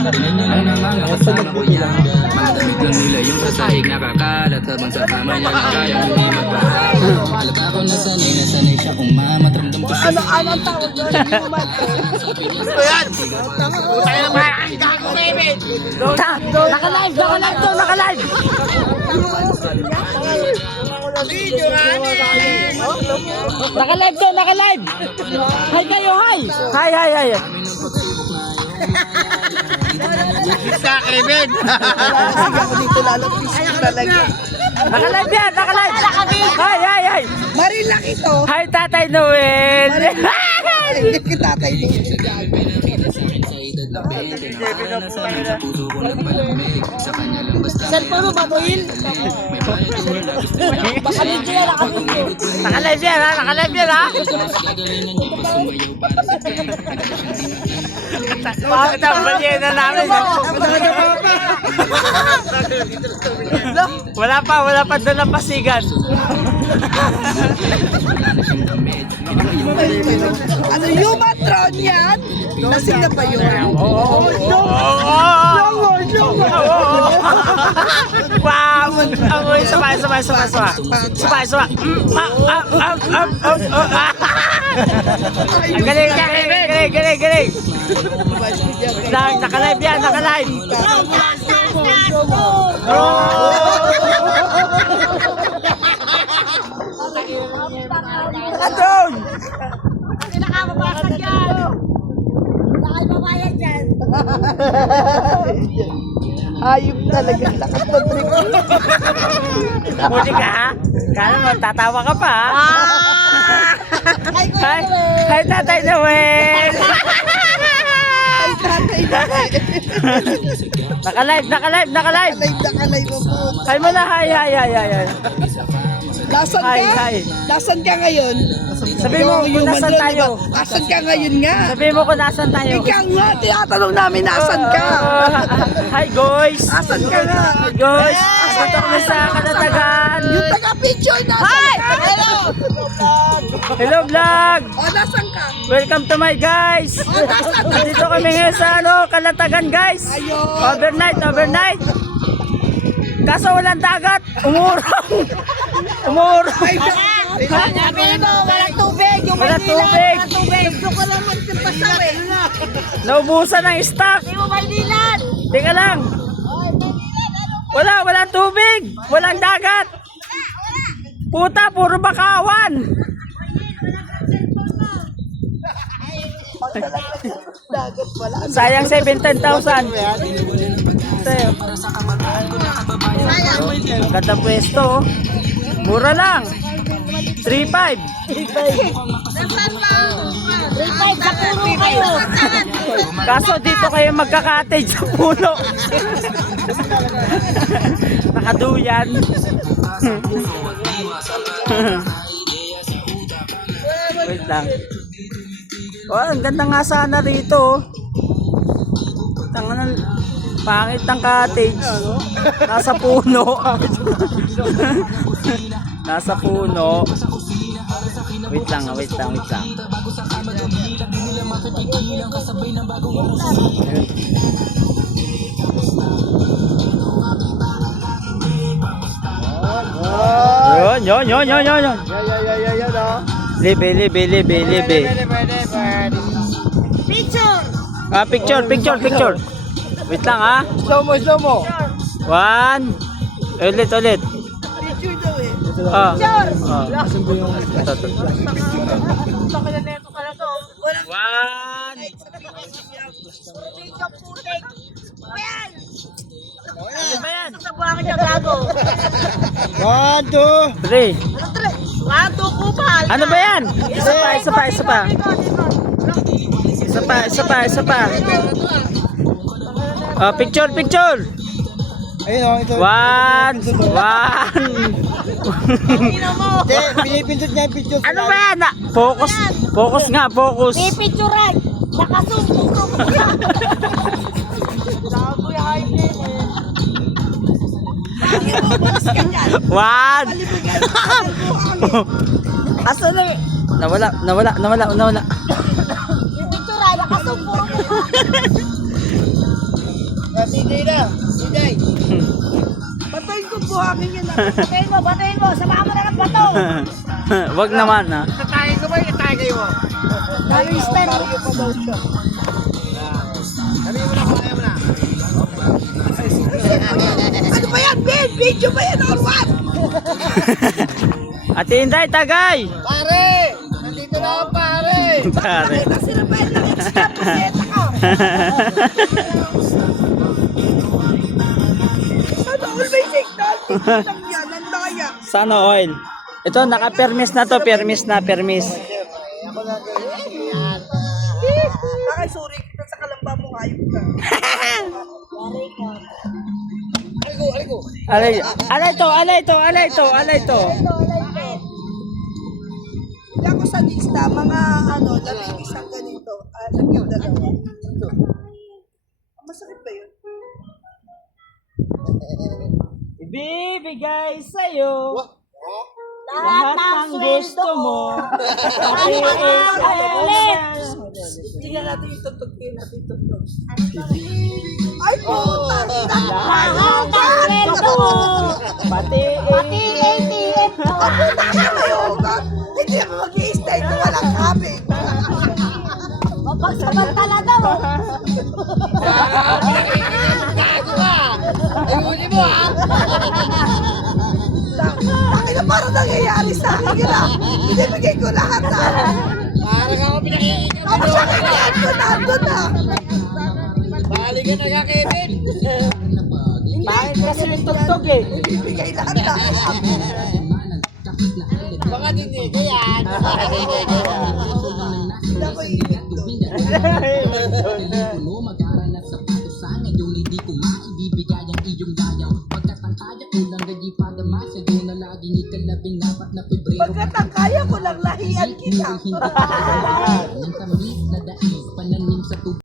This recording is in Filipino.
Ay na mga kasama ko yan. Malamig lang nila yung sa sahig nakakalat. Habang sa kama niya na kaya hindi magpahal. Halata ko nasanay siya kung mamatramdam ko siya. Ano ang tawag doon? Ito yan! Tayo na ba? Gago, David! Naka-live to, naka-live! Video Naka-live to, naka-live! Hi kayo, hi! Hi! Sa Kevin! Naka-live yan, naka-live! Hi! Marilak ito. Hi, Tatay Noel! Tatay din. Cellphone mo ba, Noel? Baka video yan, naka-video. Naka-live yan, ha? Naka-live yan, ha? Tambal na namin. Wala pa doon ang pasigan. Ano yung matron yan? Lasing na ba yun? Wow! Amoy, sabay. Ang galing. Naka-live yan, naka-live. Adon! Ayop talaga. Lakas mag-trip. Buti ka, ha? Kala mo, tatawa ka pa, ha? Hi, Tatay Noel! Naka-live! Nakalay mo po. Hi mo na, hi! Nasaan Hi. ka? Nasaan ka ngayon? Sabi mo kung nasan tayo. Nasaan ka ngayon nga? Sabi mo kung nasan tayo. Ikaw nga, tinatanong namin nasaan ka? Hi, guys! Nasaan ka nga? Hi, guys! Dito kami sa Kalatagan. Yung taga-picture nasaan ka? Hello, vlog! O, nasaan ka? Welcome to my guys! Dito kami ngayon sa Kalatagan, guys! Ayun. Overnight! Kaso walang dagat! Umurong! Sabi mo, walang tubig. Yung Walang Maynila, tubig. walang tubig. Gusto ko lang magpasaw eh. Naubusan ng stock! Di mo Maynilan. Teka lang! Walang tubig! Walang dagat! Puta, puro bakawan! Sayang 17,000. Ang ganda pwesto, oh. Mura lang. 3,500. 3-5 sa puro kayo. Kaso dito kayo magka-cottage sa puno. Nakaduyan. Wait lang. Oh, ang ganda nga sana rito. Tangan, pangit ng cottage. Nasa puno. Nasa puno. Wait lang. Yun. Libe. Picture. Ah, picture. Wait lang, ha. Slow mo. 1. Ulit. Picture daw eh. Ah. Picture. Ito. Walang 1. video putik. Ayan. Ano ba yan? Sa buhangin niya gago. 1, 2. 3. Wato kupal. Ano ba yan? Isa pa. Isa pa. Ah, picture. Ayun o, ito. 1. Hindi, pinipindot niya yung picture. Ano ba yan? Focus nga. Pipicturean. Nakasumpong ko. Gago yung hype din eh. Bakit mo bukas ka dyan? 1. Asan na? Nawala. Pipicturean. Nakasumpong ko. DJ na. DJ. Batayin ko buhangin yan. Batayin mo. Samahan mo na ng bato. Wag naman ha. Tatay ko ba? Tatay kayo mo. Dami stem. Mario pa daw siya. Sabihin mo na kung ayaw mo na. Ano ba yan, Ben? Video ba yan or what? Ate Inday, tagay! Pare! Nandito na ako, pare! Pare. Kasi na ba yan ng extra puseta ka? Sana all may signal. Tingnan yan, ang daya. Sana oil. Ito, naka-permis na to. Permis na, permis. Bakit sorry kita sa kalamba mo hayop ka? Alay, alay to, alay to, alay to, alay to. Hindi ako sa lista, mga ano, labing isang ganito. Labing dalawa. Masakit ba yun? Ibibigay sa'yo lahat ng gusto mo. Tingnan natin yung tugtog. Tingnan natin yung tugtog. Ay, puta! Lahat ng gusto mo. Pati ATM. Ang puta ka ngayon! Hindi ako mag-i-stay kung walang habit. Mapagsamantala daw. Gago ka! Ayun mo ha! Bakit na parang nangyayari sa akin yun ah? Binibigay ko lahat ah. Parang ako pinakikita mo. Tapos ang kanyaan ko nandun ah. Balik ka na ka, Kevin! Bakit kasi yung tugtog eh? Binibigay lahat ah. Baka dinig ka yan! Hindi ako iibig Mag-aral at sapatos sana yung hindi ko maibibigay ang iyong dayaw. Pagkatangkaya ko lang gaji padama sa doon na laging ikalabing-apat na Pebrero. Pagkat ang kaya ko lang lahian kita. Ng tamis na dais, pananim sa tubig.